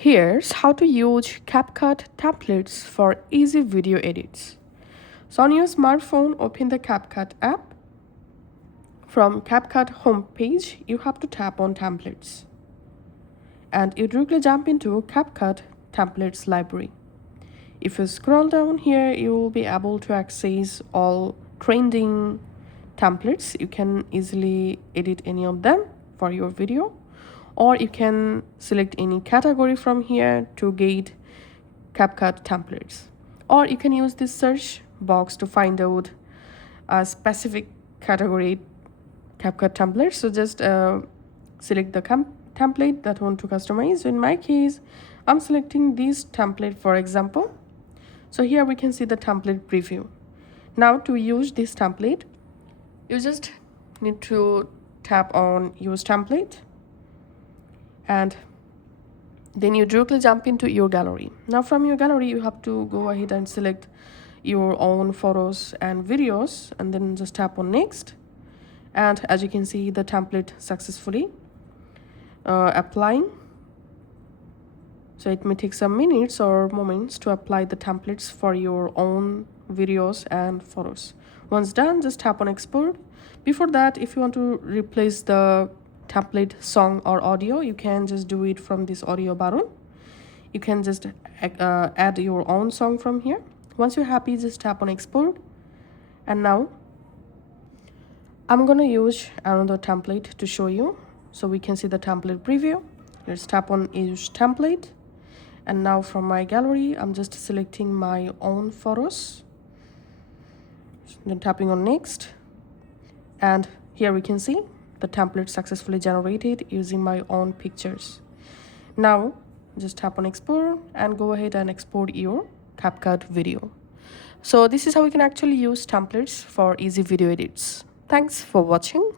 Here's how to use CapCut templates for easy video edits. So on your smartphone, open the CapCut app. From CapCut homepage, you have to tap on templates. And you directly jump into CapCut templates library. If you scroll down here, you will be able to access all trending templates. You can easily edit any of them for your video, or you can select any category from here to get CapCut templates, or you can use this search box to find out a specific category CapCut template. So just select the template that you want to customize. So in my case, I'm selecting this template, for example. So here we can see the template preview. Now to use this template, you just need to tap on use template, and then you directly jump into your gallery. Now from your gallery, you have to go ahead and select your own photos and videos, and then just tap on next. And as you can see, the template successfully applying. So it may take some minutes or moments to apply the templates for your own videos and photos. Once done, just tap on export. Before that, if you want to replace the template song or audio, you can just do it from this audio button. You can just add your own song from here. Once you're happy, just tap on export. And now I'm gonna use another template to show you, so we can see the template preview. Let's tap on use template. And now from my gallery, I'm just selecting my own photos, then tapping on next. And here we can see the template successfully generated using my own pictures. Now just tap on export and go ahead and export your CapCut video. So this is how we can actually use templates for easy video edits. Thanks for watching.